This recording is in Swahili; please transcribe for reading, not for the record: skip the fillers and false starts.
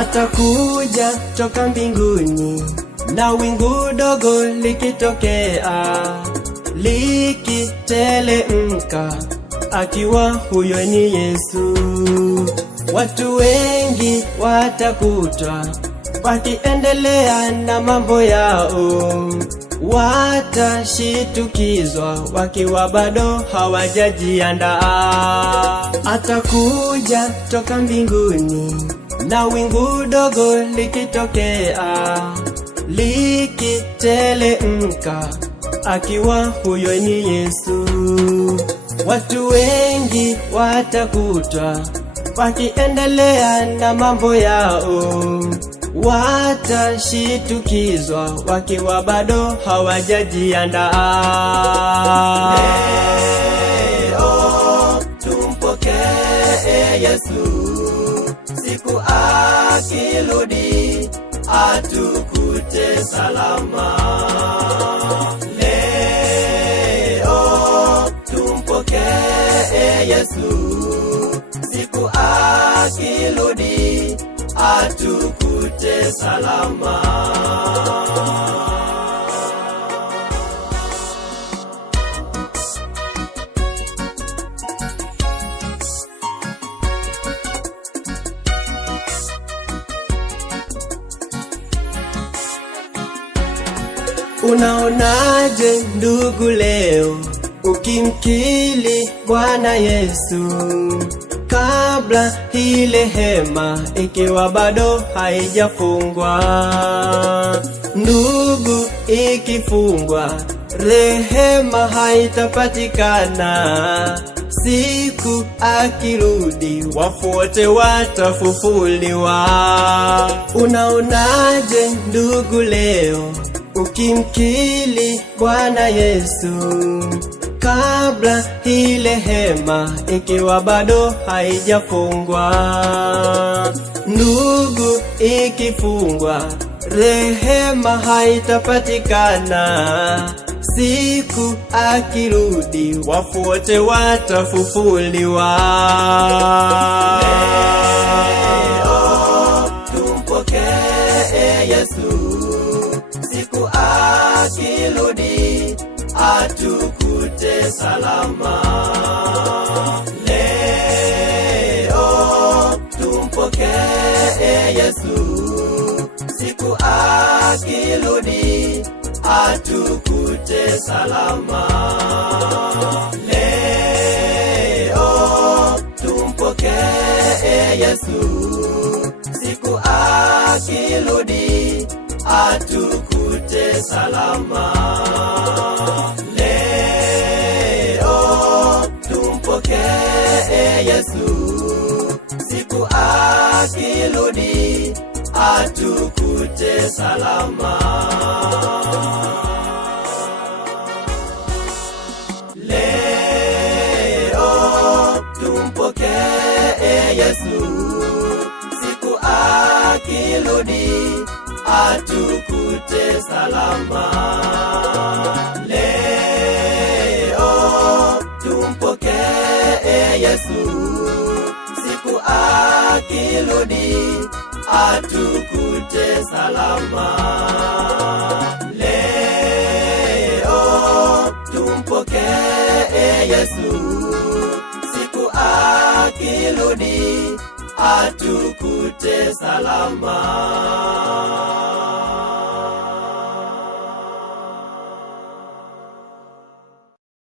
Atakuja toka mbinguni na wingu dogo likitokea, likitelemka, akiwa huyo ni Yesu. Watu wengi watakutwa wakiendelea na mambo yao, watashitukizwa wakiwa bado hawajajiandaa. Atakuja toka mbinguni na wingu dogo likitokea, likitelemka, akiwa huyo ni Yesu. Watu wengi watakutwa wakiendelea na mambo yao, watashitukizwa wakiwa bado hawajajiandaa. Leo tumpokee Yesu, siku akirudi atukute salama. Leo tumpokee Yesu, siku akirudi atukute salama. Unaonaje ndugu leo ukimkili Bwana Yesu, kabla ile hema ikiwa bado haijafungwa? Ndugu, ikifungwa rehema haitapatikana. Siku akirudi wafu wote watafufuliwa. Unaonaje ndugu leo ukimkili Bwana Yesu, kabla ile hema ikiwa bado haijafungwa? Ndugu, ikifungwa rehema haitapatikana. Siku akirudi wafu wote watafufuliwa. Leo tumpokee Yesu, siku akirudi atukute salama. Leo tumpokee Yesu, siku akirudi atukute salama. Leo tumpokee Yesu, siku akirudi atukute salama. Leo tumpokee Yesu, siku akirudi atukute salama. Leo tumpokee Yesu, siku akirudi atukute salama. Leo tumpokee Yesu, siku akirudi atukute salama. Leo tumpokee Yesu, siku akirudi atukute salama.